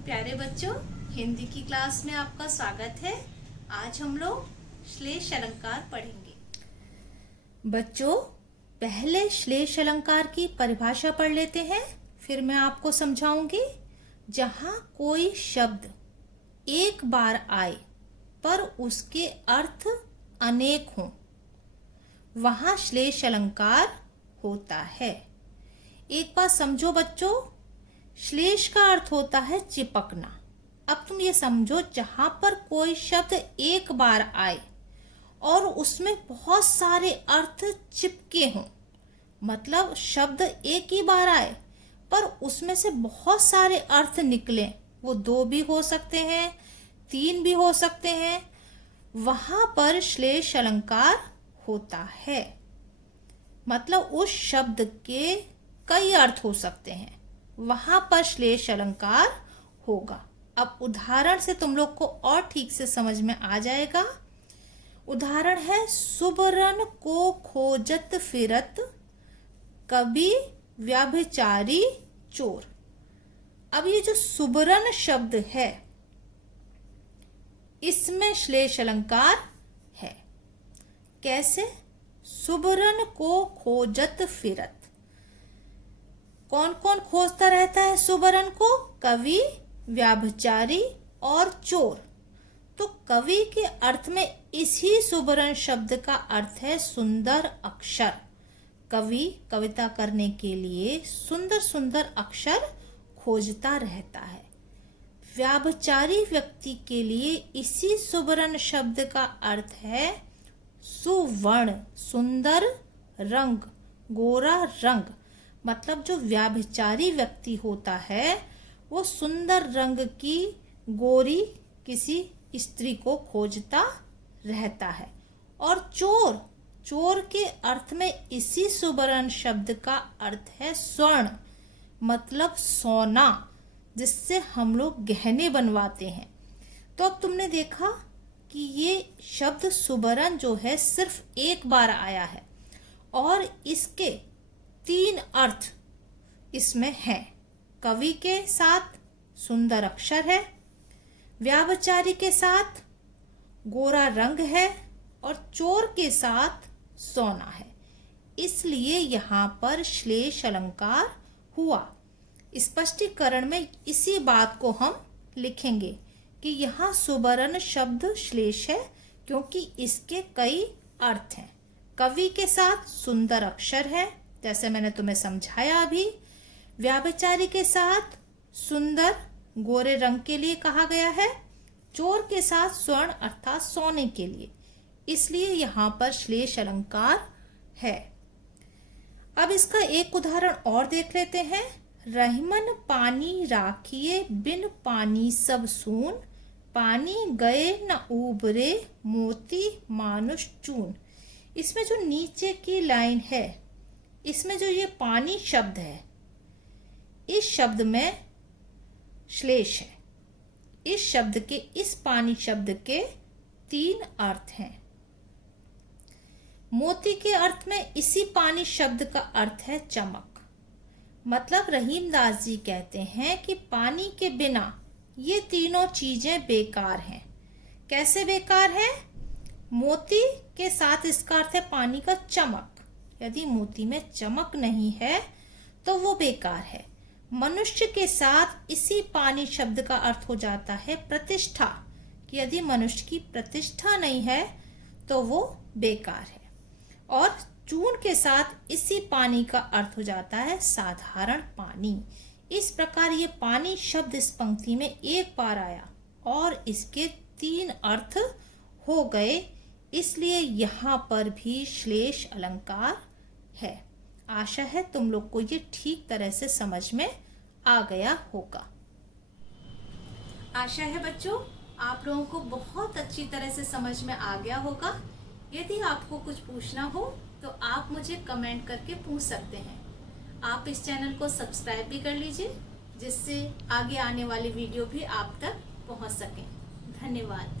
प्यारे बच्चों, हिंदी की क्लास में आपका स्वागत है। आज हम लोग श्लेष अलंकार पढ़ेंगे। बच्चों, पहले श्लेष अलंकार की परिभाषा पढ़ लेते हैं, फिर मैं आपको समझाऊंगी। जहां कोई शब्द एक बार आए पर उसके अर्थ अनेक हों, वहां श्लेष अलंकार होता है। एक बात समझो बच्चों, श्लेष का अर्थ होता है चिपकना। अब तुम ये समझो, जहां पर कोई शब्द एक बार आए और उसमें बहुत सारे अर्थ चिपके हों, मतलब शब्द एक ही बार आए पर उसमें से बहुत सारे अर्थ निकले, वो 2 भी हो सकते हैं, 3 भी हो सकते हैं, वहां पर श्लेष अलंकार होता है। मतलब उस शब्द के कई अर्थ हो सकते हैं, वहां पर श्लेष अलंकार होगा। अब उदाहरण से तुम लोग को और ठीक से समझ में आ जाएगा। उदाहरण है, सुबरन को खोजत फिरत कवि व्यभिचारी चोर। अब ये जो सुबरन शब्द है, इसमें श्लेष अलंकार है। कैसे? सुबरन को खोजत फिरत, कौन कौन खोजता रहता है सुबरन को? कवि, व्यभिचारी और चोर। तो कवि के अर्थ में इसी सुबरन शब्द का अर्थ है सुंदर अक्षर। कवि कविता करने के लिए सुंदर सुंदर अक्षर खोजता रहता है। व्यभिचारी व्यक्ति के लिए इसी सुबरन शब्द का अर्थ है सुवर्ण, सुंदर रंग, गोरा रंग। मतलब जो व्यभिचारी व्यक्ति होता है वो सुंदर रंग की गोरी किसी स्त्री को खोजता रहता है। और चोर, चोर के अर्थ में इसी सुबरन शब्द का अर्थ है स्वर्ण, मतलब सोना, जिससे हम लोग गहने बनवाते हैं। तो अब तुमने देखा कि ये शब्द सुबरन जो है सिर्फ एक बार आया है और इसके 3 अर्थ इसमें हैं। कवि के साथ सुंदर अक्षर है, व्यभिचारी के साथ गोरा रंग है और चोर के साथ सोना है। इसलिए यहाँ पर श्लेष अलंकार हुआ। स्पष्टीकरण में इसी बात को हम लिखेंगे कि यहाँ सुबरन शब्द श्लेष है क्योंकि इसके कई अर्थ हैं। कवि के साथ सुंदर अक्षर है, जैसे मैंने तुम्हें समझाया अभी। व्यभिचारी के साथ सुंदर गोरे रंग के लिए कहा गया है। चोर के साथ स्वर्ण अर्थात सोने के लिए, इसलिए यहाँ पर श्लेष अलंकार है। अब इसका एक उदाहरण और देख लेते हैं। रहीमन पानी राखिए बिन पानी सब सून, पानी गए न उबरे मोती मानुष चून। इसमें जो नीचे की लाइन है, इसमें जो ये पानी शब्द है, इस शब्द में श्लेष है। इस शब्द के, इस पानी शब्द के 3 अर्थ हैं। मोती के अर्थ में इसी पानी शब्द का अर्थ है चमक। मतलब रहीमदास जी कहते हैं कि पानी के बिना ये तीनों चीजें बेकार हैं। कैसे बेकार है? मोती के साथ इसका अर्थ है पानी का चमक। यदि मोती में चमक नहीं है तो वो बेकार है। मनुष्य के साथ इसी पानी शब्द का अर्थ हो जाता है प्रतिष्ठा, कि यदि मनुष्य की प्रतिष्ठा नहीं है तो वो बेकार है। और चून के साथ इसी पानी का अर्थ हो जाता है साधारण पानी। इस प्रकार ये पानी शब्द इस पंक्ति में एक बार आया और इसके 3 अर्थ हो गए, इसलिए यहाँ पर भी श्लेष अलंकार है। आशा है तुम लोग को ये ठीक तरह से समझ में आ गया होगा। आशा है बच्चों आप लोगों को बहुत अच्छी तरह से समझ में आ गया होगा। यदि आपको कुछ पूछना हो तो आप मुझे कमेंट करके पूछ सकते हैं। आप इस चैनल को सब्सक्राइब भी कर लीजिए, जिससे आगे आने वाली वीडियो भी आप तक पहुंच सके। धन्यवाद।